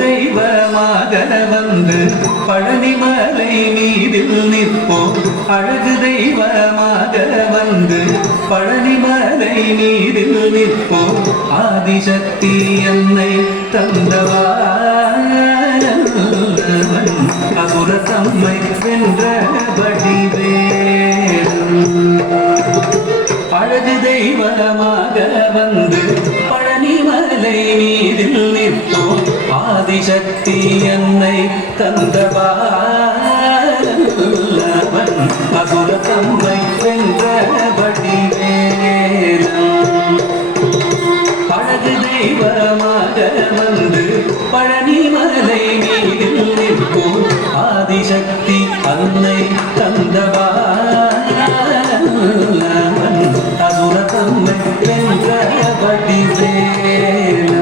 தெய்வமாக வந்து பழனிமலை மீதில் நிற்போம். அழகு தெய்வமாக வந்து பழனிமலை மீதில் நிற்போம். ஆதிசக்தி என்னை தந்தவான் அசுர தம்மை வென்ற வடிவேல். அழகு தெய்வமாக வந்து பழனிமலை மீதில் நிற்போம். ஆதிசக்தி என்னை தந்தவான் அசுர தம்மை வென்ற வடிவேல். அழகு தெய்வமாக வந்து பழனிமலை மீதில் நிற்போம். ஆதிசக்தி அன்னை தந்தவான் அசுர தம்மை வென்ற வடிவேல்.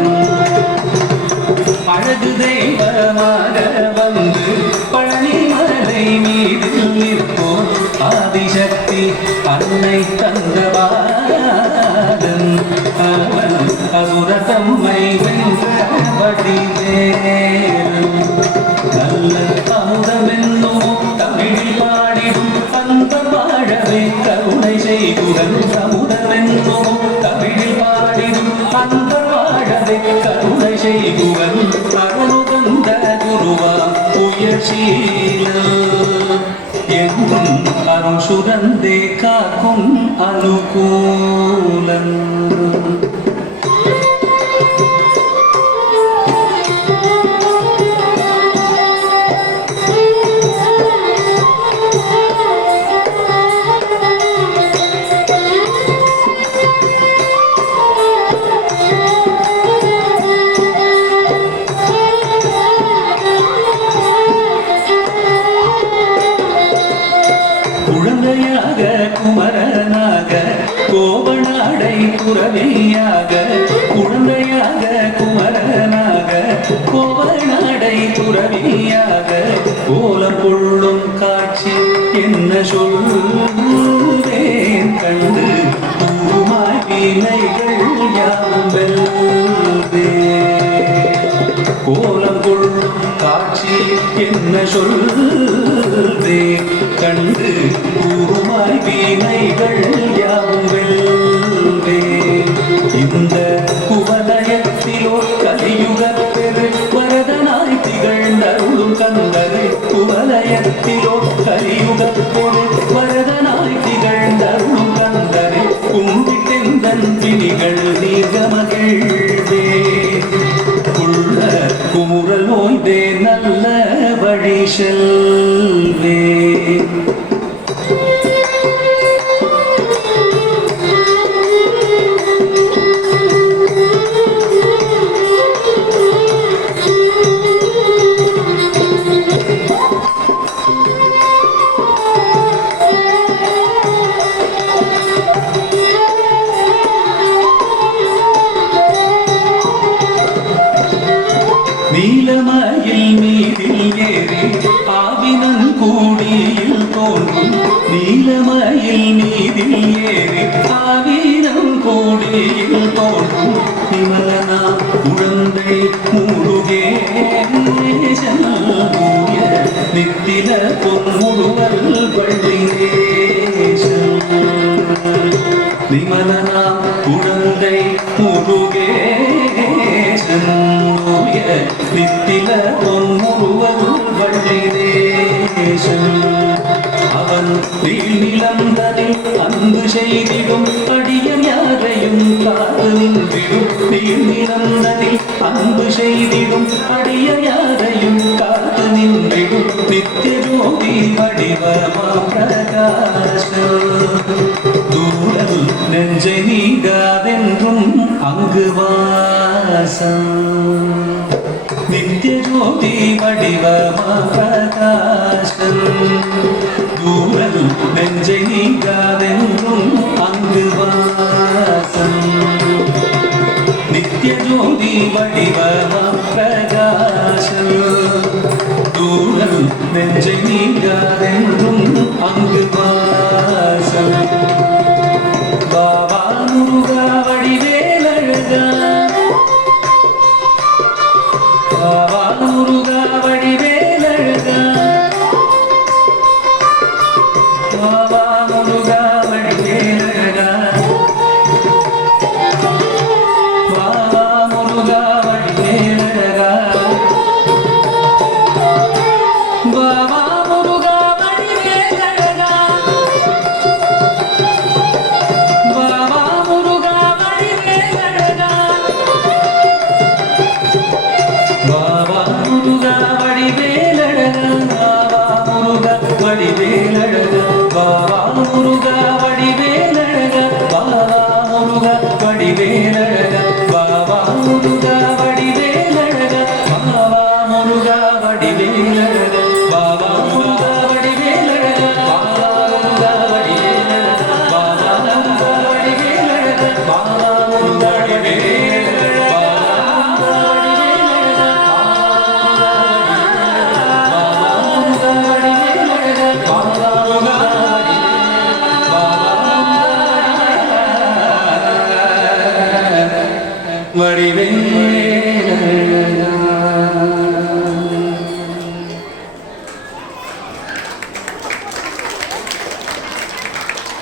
அழகு தெய்வமாக வந்து பழனிமலை மீதில் நிற்போம். ஆதிசக்தி அன்னை தந்தவான் அசுர தம்மை வென்ற வடிவேல். நல்ல அமுதமென்னோ தமிழில் பாடிடும் அந்த வாழவே கருணை செய்குதல். அமுதமென்னோ தமிழில் பாடிடும் அந்த வாழவே கருணை செய்குவன். அருளுகந்த குருவா உயர்சீலன் எங்கும் அருள் சுரந்தே காக்கும் அனுகூலன். குழந்தையாக குமரனாக கோவனாடை துறவியாக. குழந்தையாக குமரனாக கோவனாடை துறவியாக. கோலம் கொள்ளும் காட்சி என்ன சொல்வேன் கண்டு பூமாய் வினைகள் யாவும் வெல்வேன். கோலம் கொள்ளும் காட்சி என்ன சொல்வேன் கண்டு பூமாய் வினைகள் யாவும் வெல்வேன். இந்த குவலயத்திலோ கலியுக பெரு வரதனாய் திகழ்ந்தருளும் கந்தரை. குவலயத்திலோ கலியுக பெரு வரதனாய் திகழ்ந்தருளும் கந்தரை. கும்பிட்டெந்தன் வினிகள் நீங்க மகிழ்வே. உள்ள குமுறல் நோய்தே நல்ல வழி செல்வே. நீலமயில் மீதில் ஏறி ஆவினன் கூடியில் தோன்றும். நீலமயில் மீதில் ஏறி ஆவினன் கூடியில் தோன்றும். விமலனா குழந்தை முருகேசன் நித்தில பொன்முழுவல் வள்ளினேசன். விமலனா குழந்தை முருகேசன் நித்தில பொன்முழுவல் வள்ளினேசன். அவன் நீழ்நிலந்ததில் அன்பு செய்திடும் அடியர் யாரையும் காத்து நின்றிடும். நீழ்நிலந்ததில் அன்பு செய்திடும் அடியர் யாரையும் காத்து நின்றிடும். நித்திய ஜோதி வடிவமா பிரகாசம். தூரல் நெஞ்சை நீங்காதென்றும் அங்கு வாசம். நித்திய ஜோதி வடிவமா பிரகாசம். தூரல் நெஞ்சை நீங்காதென்றும் அங்கு வாசம். நித்திய ஜோதி வடிவமா பிரகாசம். தூரல் நெஞ்சை நீங்காதென்றும் அங்கு வாசம். பாபா முருகா வடிவேலழகா. பாபா வடிவே